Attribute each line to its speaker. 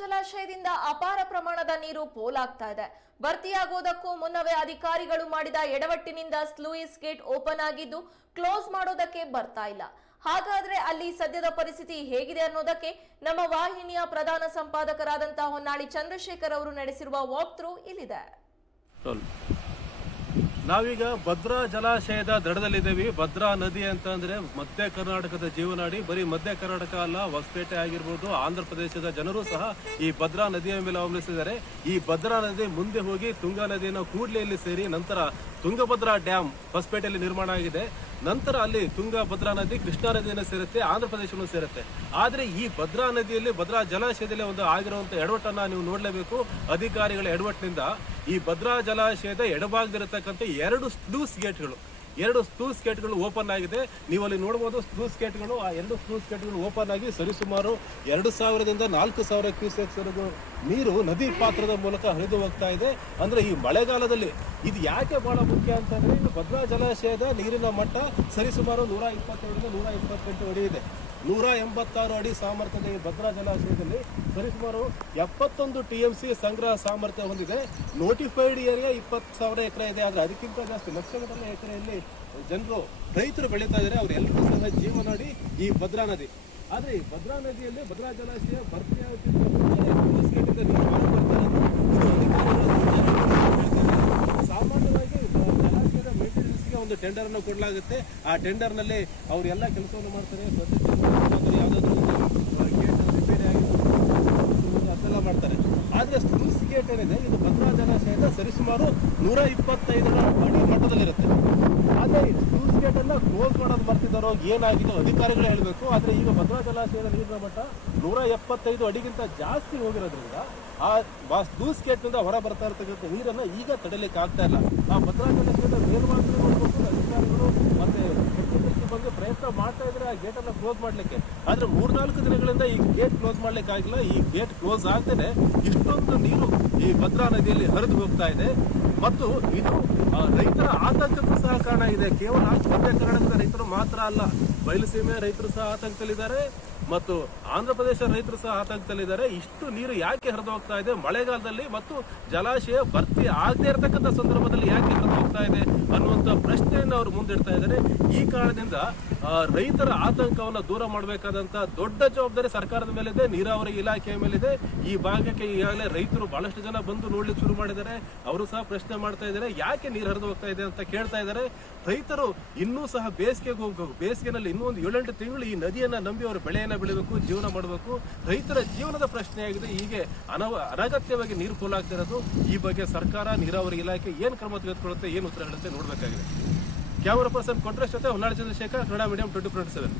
Speaker 1: ಜಲಾಶಯದಿಂದ ಅಪಾರ ಪ್ರಮಾಣದ ನೀರು ಪೋಲಾಗ್ತಾ ಇದೆ. ಭರ್ತಿಯಾಗೋದಕ್ಕೂ ಮುನ್ನವೇ ಅಧಿಕಾರಿಗಳು ಮಾಡಿದ ಎಡವಟ್ಟಿನಿಂದ ಸ್ಲೂಯಿಸ್ ಗೇಟ್ ಓಪನ್ ಆಗಿದ್ದು, ಕ್ಲೋಸ್ ಮಾಡೋದಕ್ಕೆ ಬರ್ತಾ ಇಲ್ಲ. ಹಾಗಾದ್ರೆ ಅಲ್ಲಿ ಸದ್ಯದ ಪರಿಸ್ಥಿತಿ ಹೇಗಿದೆ ಅನ್ನೋದಕ್ಕೆ ನಮ್ಮ ವಾಹಿನಿಯ ಪ್ರಧಾನ ಸಂಪಾದಕರಾದಂತಹ ಹೊನ್ನಾಳಿ ಚಂದ್ರಶೇಖರ್ ಅವರು ನಡೆಸಿರುವ ವಾಕ್ ಥ್ರೂ ಇಲ್ಲಿದೆ.
Speaker 2: ನಾವೀಗ ಭದ್ರಾ ಜಲಾಶಯದ ದಡದಲ್ಲಿದ್ದೀವಿ. ಭದ್ರಾ ನದಿ ಅಂತ ಮಧ್ಯ ಕರ್ನಾಟಕದ ಜೀವನಾಡಿ, ಬರೀ ಮಧ್ಯ ಕರ್ನಾಟಕ ಅಲ್ಲ, ಹೊಸಪೇಟೆ ಆಗಿರ್ಬೋದು, ಆಂಧ್ರ ಪ್ರದೇಶದ ಜನರು ಸಹ ಈ ಭದ್ರಾ ನದಿಯ ಮೇಲೆ ಅವಲಂಬಿಸಿದ್ದಾರೆ ಈ ಭದ್ರಾ ನದಿ ಮುಂದೆ ಹೋಗಿ ತುಂಗಾ ನದಿಯನ್ನು ಕೂಡ್ಲಿಯಲ್ಲಿ ಸೇರಿ ನಂತರ ತುಂಗಭದ್ರಾ ಡ್ಯಾಮ್ ಹೊಸಪೇಟೆಯಲ್ಲಿ ನಿರ್ಮಾಣ ಆಗಿದೆ. ನಂತರ ಅಲ್ಲಿ ತುಂಗಾ ಭದ್ರಾ ನದಿ, ಕೃಷ್ಣಾ ನದಿಯನ್ನು ಸೇರುತ್ತೆ, ಆಂಧ್ರ ಪ್ರದೇಶವನ್ನು ಸೇರುತ್ತೆ. ಆದರೆ ಈ ಭದ್ರಾ ನದಿಯಲ್ಲಿ, ಭದ್ರಾ ಜಲಾಶಯದಲ್ಲಿ ಒಂದು ಆಗಿರುವಂಥ ಎಡವಟ್ಟನ್ನು ನೀವು ನೋಡಲೇಬೇಕು. ಅಧಿಕಾರಿಗಳ ಎಡವಟ್ಟಿನಿಂದ ಈ ಭದ್ರಾ ಜಲಾಶಯದ ಎಡಭಾಗದಿರತಕ್ಕಂಥ ಎರಡು ಸ್ಲೂಸ್ ಗೇಟ್ಗಳು ಎರಡು ಸ್ಲೂಸ್ ಗೇಟ್ಗಳು ಓಪನ್ ಆಗಿದೆ. ನೀವು ಅಲ್ಲಿ ನೋಡ್ಬೋದು ಸ್ಲೂಸ್ ಗೇಟ್ಗಳು ಆ ಎರಡು ಸ್ಲೂಸ್ ಗೇಟ್ಗಳು ಓಪನ್ ಆಗಿ ಸರಿಸುಮಾರು ಎರಡು ಸಾವಿರದಿಂದ ನಾಲ್ಕು ಸಾವಿರ ಕ್ಯೂಸೆಕ್ಸ್ ವರೆಗೂ ನೀರು ನದಿ ಪಾತ್ರದ ಮೂಲಕ ಹರಿದು ಹೋಗ್ತಾ ಇದೆ. ಅಂದ್ರೆ ಈ ಮಳೆಗಾಲದಲ್ಲಿ ಇದು ಯಾಕೆ ಬಹಳ ಮುಖ್ಯ ಅಂತಂದ್ರೆ ಇದು ಭದ್ರಾ ಜಲಾಶಯದ ನೀರಿನ ಮಟ್ಟ ಸರಿಸುಮಾರು ನೂರ ಇಪ್ಪತ್ತೇಳರಿಂದ ನೂರ ಇಪ್ಪತ್ತೆಂಟು ಅಡಿ ಇದೆ. ನೂರ ಎಂಬತ್ತಾರು ಅಡಿ ಸಾಮರ್ಥ್ಯದ ಈ ಭದ್ರಾ ಜಲಾಶಯದಲ್ಲಿ ಸರಿಸುಮಾರು ಎಪ್ಪತ್ತೊಂದು ಟಿ ಎಂ ಸಿ ಸಂಗ್ರಹ ಸಾಮರ್ಥ್ಯ ಹೊಂದಿದೆ. ನೋಟಿಫೈಡ್ ಏರಿಯಾ ಇಪ್ಪತ್ತು ಸಾವಿರ ಎಕರೆ ಇದೆ. ಆದರೆ ಅದಕ್ಕಿಂತ ಜಾಸ್ತಿ ಲಕ್ಷಗಟ್ಟಲೆ ಎಕರೆಯಲ್ಲಿ ಜನರು, ರೈತರು ಬೆಳೀತಾ ಇದ್ದಾರೆ. ಅವರೆಲ್ಲರೂ ಸಹ ಜೀವನಾಡಿ ಈ ಭದ್ರಾ ನದಿ. ಆದರೆ ಈ ಭದ್ರಾ ನದಿಯಲ್ಲಿ ಭದ್ರಾ ಜಲಾಶಯ ಭರ್ತಿ ಒಂದು ಟೆಂಡರ್ ಅನ್ನು ಕೊಡಲಾಗುತ್ತೆ. ಆ ಟೆಂಡರ್ನಲ್ಲಿ ಅವ್ರು ಎಲ್ಲ ಕೆಲಸವನ್ನು ಮಾಡ್ತಾರೆ. ಅದೆಲ್ಲ ಮಾಡ್ತಾರೆ. ಆದ್ರೆ ಸ್ಲೂಸ್ ಗೇಟ್ ಏನಿದೆ, ಇದು ಭದ್ರಾ ಜಲಾಶಯದ ಸರಿಸುಮಾರು ನೂರ ಇಪ್ಪತ್ತೈದರ ಅಡಿ ಮಟ್ಟದಲ್ಲಿರುತ್ತೆ. ಆದ್ರೆ ಸ್ಲೂಸ್ ಗೇಟ್ ಅನ್ನ ಕ್ಲೋಸ್ ಮಾಡೋದು ಬರ್ತಿದ್ದಾರೋ ಏನಾಗಿದೋ ಅಧಿಕಾರಿಗಳು ಹೇಳಬೇಕು. ಆದ್ರೆ ಈಗ ಭದ್ರಾ ಜಲಾಶಯದ ನೀರಿನ ಮಟ್ಟ ನೂರ ಎಪ್ಪತ್ತೈದು ಅಡಿಗಿಂತ ಜಾಸ್ತಿ ಹೋಗಿರೋದ್ರಿಂದ ಆ ಸ್ಲೂಸ್ ಗೇಟ್ನಿಂದ ಹೊರ ಬರ್ತಾ ಇರ್ತಕ್ಕಂಥ ನೀರನ್ನ ಈಗ ತಡೆಯಲಿಕ್ಕೆ ಆಗ್ತಾ ಇಲ್ಲ. ಆ ಭದ್ರಾ ಜಲಾಶಯದ ಮೇಲ್ಭಾಗದಲ್ಲಿ ನೋಡ್ಬೇಕು ಅಧಿಕಾರಿಗಳು ಮತ್ತೆ ಹೆಚ್ಚು ಬಂದು ಪ್ರಯತ್ನ ಮಾಡ್ತಾ ಇದ್ರೆ ಆ ಗೇಟ್ ಅನ್ನ ಕ್ಲೋಸ್ ಮಾಡ್ಲಿಕ್ಕೆ. ಆದ್ರೆ ಮೂರ್ನಾಲ್ಕು ದಿನಗಳಿಂದ ಈ ಗೇಟ್ ಕ್ಲೋಸ್ ಮಾಡ್ಲಿಕ್ಕೆ ಆಗಿಲ್ಲ. ಈ ಗೇಟ್ ಕ್ಲೋಸ್ ಆಗದೇನೆ ಇಷ್ಟೊಂದು ನೀರು ಈ ಭದ್ರಾ ನದಿಯಲ್ಲಿ ಹರಿದು ಹೋಗ್ತಾ ಇದೆ. ಮತ್ತು ಇದು ರೈತರ ಆತಂಕಕ್ಕೂ ಸಹ ಕಾರಣ ಇದೆ. ಕೇವಲ ಮಧ್ಯ ಕರ್ನಾಟಕದ ರೈತರು ಮಾತ್ರ ಅಲ್ಲ, ಬಯಲುಸೀಮೆ ರೈತರು ಸಹ ಆತಂಕದಲ್ಲಿದ್ದಾರೆ. ಮತ್ತು ಆಂಧ್ರ ಪ್ರದೇಶ ರೈತರು ಸಹ ಆತಂಕದಲ್ಲಿದ್ದಾರೆ. ಇಷ್ಟು ನೀರು ಯಾಕೆ ಹರಿದು ಹೋಗ್ತಾ ಇದೆ? ಮಳೆಗಾಲದಲ್ಲಿ ಮತ್ತು ಜಲಾಶಯ ಭರ್ತಿ ಆಗದೇ ಇರತಕ್ಕಂಥ ಸಂದರ್ಭದಲ್ಲಿ ಯಾಕೆ ಹರಿದು ಅನ್ನುವಂಥ ಪ್ರಶ್ನೆಯನ್ನು ಅವರು ಮುಂದಿಡ್ತಾ ಇದ್ದಾರೆ. ಈ ಕಾರಣದಿಂದ ರೈತರ ಆತಂಕವನ್ನು ದೂರ ಮಾಡಬೇಕಾದಂಥ ದೊಡ್ಡ ಜವಾಬ್ದಾರಿ ಸರ್ಕಾರದ ಮೇಲಿದೆ, ನೀರಾವರಿ ಇಲಾಖೆಯ ಮೇಲಿದೆ. ಈ ಭಾಗಕ್ಕೆ ಈಗಾಗಲೇ ರೈತರು ಬಹಳಷ್ಟು ಜನ ಬಂದು ನೋಡ್ಲಿಕ್ಕೆ ಶುರು ಮಾಡಿದ್ದಾರೆ. ಅವರು ಸಹ ಪ್ರಶ್ನೆ ಮಾಡ್ತಾ ಇದ್ದಾರೆ, ಯಾಕೆ ನೀರು ಹರಿದು ಹೋಗ್ತಾ ಇದೆ ಅಂತ ಕೇಳ್ತಾ ಇದ್ದಾರೆ. ರೈತರು ಇನ್ನೂ ಸಹ ಬೇಸಿಗೆಗೆ ಹೋಗಬೇಕು ಬೇಸಿಗೆನಲ್ಲಿ ಇನ್ನೂ ಒಂದು ಏಳೆಂಟು ತಿಂಗಳು ಈ ನದಿಯನ್ನ ನಂಬಿ ಅವರು ಬೆಳೆಯನ್ನು ಬೆಳಿಬೇಕು, ಜೀವನ ಮಾಡಬೇಕು. ರೈತರ ಜೀವನದ ಪ್ರಶ್ನೆಯಾಗಿದೆ ಹೀಗೆ ಅನವ ಅನಗತ್ಯವಾಗಿ ನೀರು ಪೋಲಾಗ್ತಿರೋದು ಈ ಬಗ್ಗೆ ಸರ್ಕಾರ, ನೀರಾವರಿ ಇಲಾಖೆ ಏನು ಕ್ರಮ ತೆಗೆದುಕೊಳ್ಳುತ್ತೆ, ಏನು ಉತ್ತರ ಹೇಳುತ್ತೆ ನೋಡ್ಬೇಕಾಗಿದೆ ಕ್ಯಾಮರಾ ಪರ್ಸನ್ ಕೊಟ್ರೆ ಜೊತೆ Honnali Chandrashekhar Kannada medium twenty twenty seven